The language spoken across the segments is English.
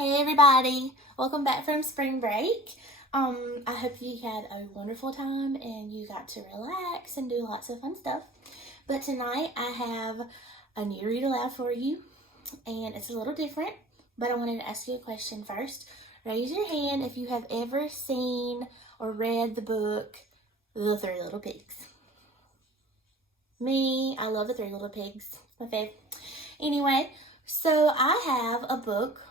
Hey everybody, welcome back from spring break. I hope you had a wonderful time and you got to relax and do lots of fun stuff. But tonight I have a new read aloud for you and it's a little different, but I wanted to ask you a question first. Raise your hand if you have ever seen or read the book The Three Little Pigs. Me, I love The Three Little Pigs, my fave. Anyway, so I have a book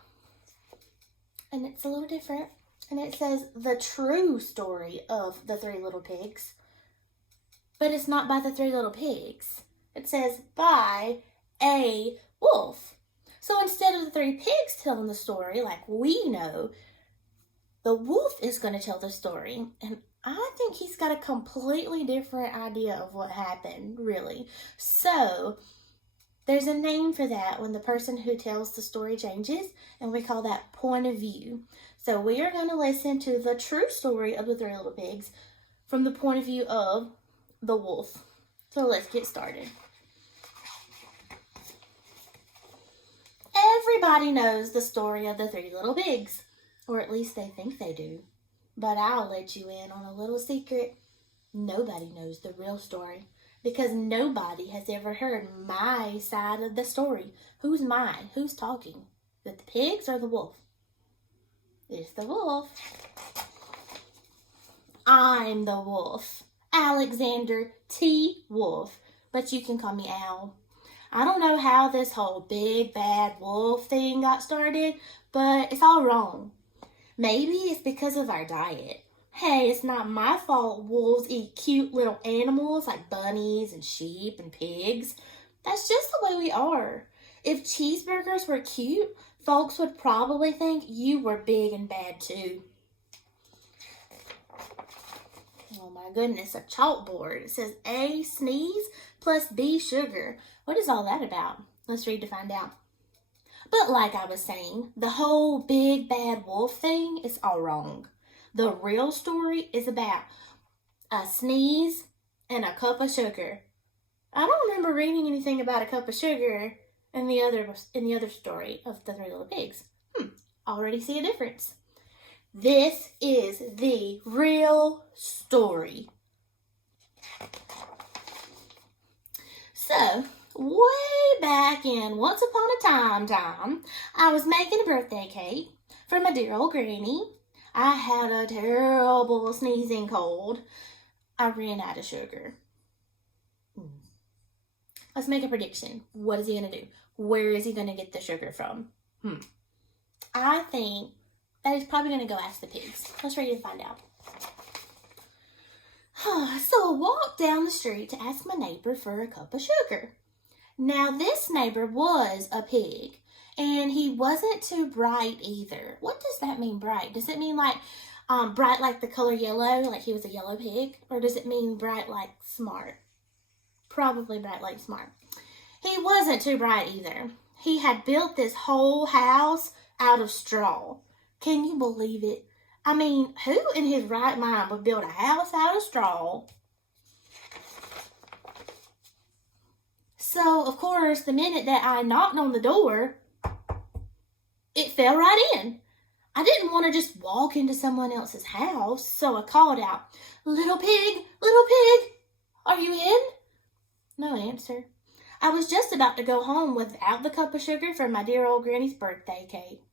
and it's a little different. And it says the true story of the Three Little Pigs. But it's not by the Three Little Pigs. It says by a wolf. So instead of the three pigs telling the story like we know, the wolf is going to tell the story. And I think he's got a completely different idea of what happened, really. So there's a name for that when the person who tells the story changes, and we call that point of view. So we are going to listen to the true story of the Three Little Pigs from the point of view of the wolf. So let's get started. Everybody knows the story of the Three Little Pigs, or at least they think they do. But I'll let you in on a little secret. Nobody knows the real story. Because nobody has ever heard my side of the story. Who's mine? Who's talking? Is it the pigs or the wolf? It's the wolf. I'm the wolf. Alexander T. Wolf. But you can call me Al. I don't know how this whole big bad wolf thing got started, but it's all wrong. Maybe it's because of our diet. Hey, it's not my fault wolves eat cute little animals like bunnies and sheep and pigs. That's just the way we are. If cheeseburgers were cute, folks would probably think you were big and bad too. Oh my goodness, a chalkboard. It says A, sneeze, plus B, sugar. What is all that about? Let's read to find out. But like I was saying, the whole big bad wolf thing is all wrong. The real story is about a sneeze and a cup of sugar. I don't remember reading anything about a cup of sugar in the other story of the Three Little Pigs. Already see a difference. This is the real story. So, way back in Once Upon a Time, I was making a birthday cake for my dear old granny. I had a terrible sneezing cold. I ran out of sugar. Let's make a prediction. What is he going to do? Where is he going to get the sugar from? I think that he's probably going to go ask the pigs. Let's ready to find out. So I walked down the street to ask my neighbor for a cup of sugar. Now this neighbor was a pig. And he wasn't too bright either. What does that mean, bright? Does it mean like bright like the color yellow, like he was a yellow pig? Or does it mean bright like smart? Probably bright like smart. He wasn't too bright either. He had built this whole house out of straw. Can you believe it? I mean, who in his right mind would build a house out of straw? So, of course, the minute that I knocked on the door, it fell right in. I didn't want to just walk into someone else's house, so I called out, little pig, are you in? No answer. I was just about to go home without the cup of sugar for my dear old granny's birthday cake.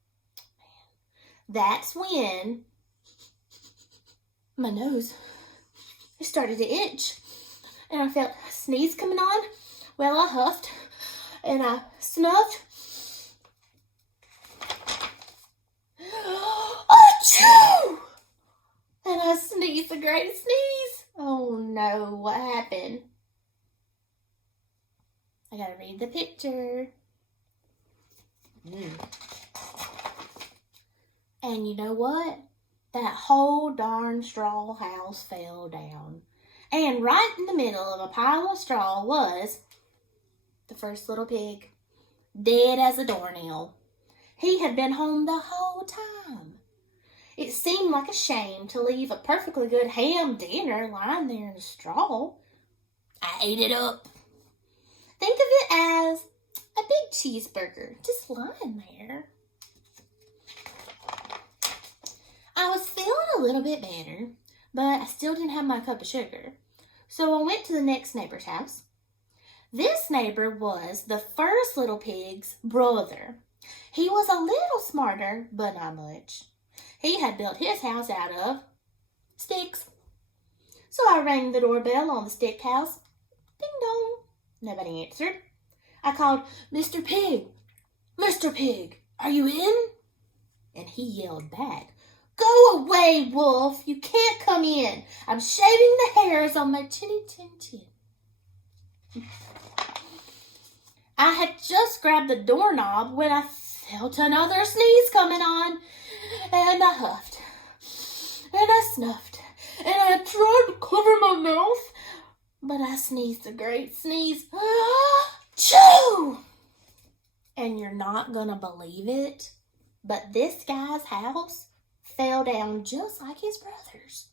That's when my nose started to itch, and I felt a sneeze coming on. Well, I huffed, and I snuffed. Achoo! And I sneezed the greatest sneeze. Oh no, what happened? I gotta read the picture. And you know what? That whole darn straw house fell down. And right in the middle of a pile of straw was the first little pig, dead as a doornail. He had been home the whole time. It seemed like a shame to leave a perfectly good ham dinner lying there in the straw. I ate it up. Think of it as a big cheeseburger just lying there. little bit better, but I still didn't have my cup of sugar. So I went to the next neighbor's house. This neighbor was the first little pig's brother. He was a little smarter, but not much. He had built his house out of sticks. So I rang the doorbell on the stick house. Ding dong. Nobody answered. I called, "Mr. Pig, Mr. Pig, are you in?" And he yelled back, "Go away, Wolf. You can't come in. I'm shaving the hairs on my chinny chin chin." I had just grabbed the doorknob when I felt another sneeze coming on. And I huffed. And I snuffed. And I tried to cover my mouth. But I sneezed a great sneeze. Choo! And you're not going to believe it, but this guy's house fell down just like his brother's.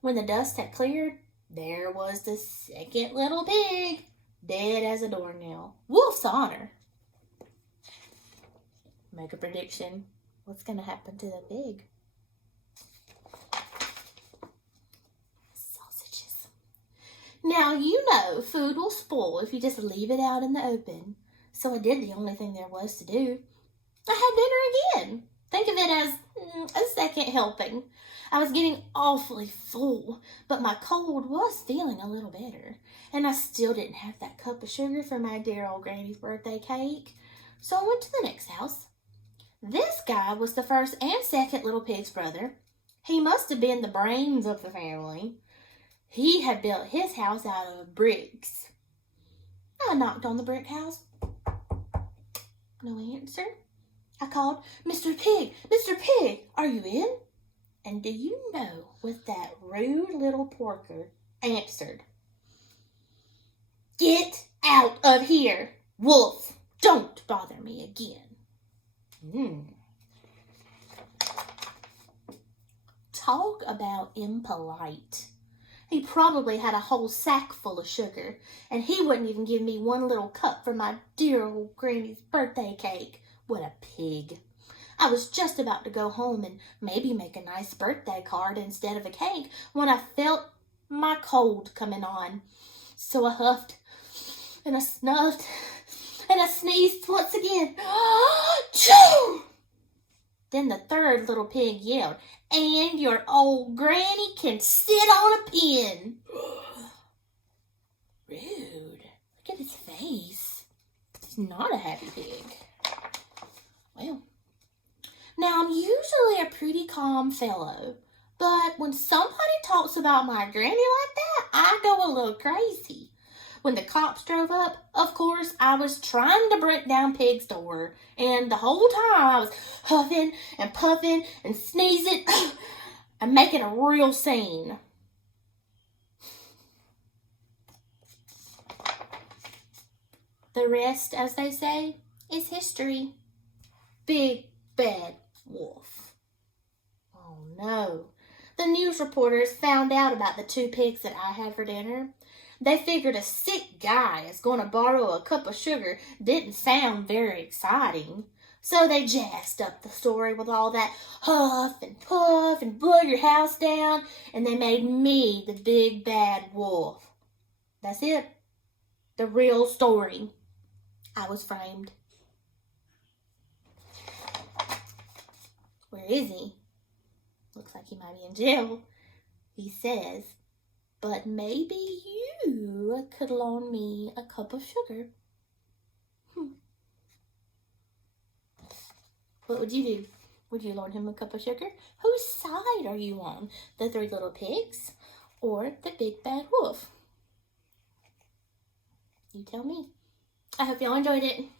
When the dust had cleared, there was the second little pig, dead as a doornail. Wolf's honor. Make a prediction. What's going to happen to the pig? Sausages. Now, you know food will spoil if you just leave it out in the open. So I did the only thing there was to do. I had dinner again. Think of it as a second helping. I was getting awfully full, but my cold was feeling a little better. And I still didn't have that cup of sugar for my dear old granny's birthday cake. So I went to the next house. This guy was the first and second little pig's brother. He must have been the brains of the family. He had built his house out of bricks. I knocked on the brick house. No answer. I called, "Mr. Pig, Mr. Pig, are you in?" And do you know what that rude little porker answered? "Get out of here, Wolf. Don't bother me again." Talk about impolite. He probably had a whole sack full of sugar, and he wouldn't even give me one little cup for my dear old granny's birthday cake. What a pig. I was just about to go home and maybe make a nice birthday card instead of a cake when I felt my cold coming on. So I huffed, and I snuffed, and I sneezed once again. Choo! Then the third little pig yelled, "And your old granny can sit on a pin." Rude. Look at his face. He's not a happy pig. Well, now I'm usually a pretty calm fellow, but when somebody talks about my granny like that, I go a little crazy. When the cops drove up, of course, I was trying to break down Pig's door, and the whole time I was huffing and puffing and sneezing and making a real scene. The rest, as they say, is history. Big Bad Wolf. Oh no. The news reporters found out about the 2 pigs that I had for dinner. They figured a sick guy is going to borrow a cup of sugar didn't sound very exciting. So they jazzed up the story with all that huff and puff and blow your house down, and they made me the big bad wolf. That's it. The real story. I was framed. Where is he? Looks like he might be in jail. He says, "But maybe you could loan me a cup of sugar." What would you do? Would you loan him a cup of sugar? Whose side are you on? The 3 little pigs or the big bad wolf? You tell me. I hope y'all enjoyed it.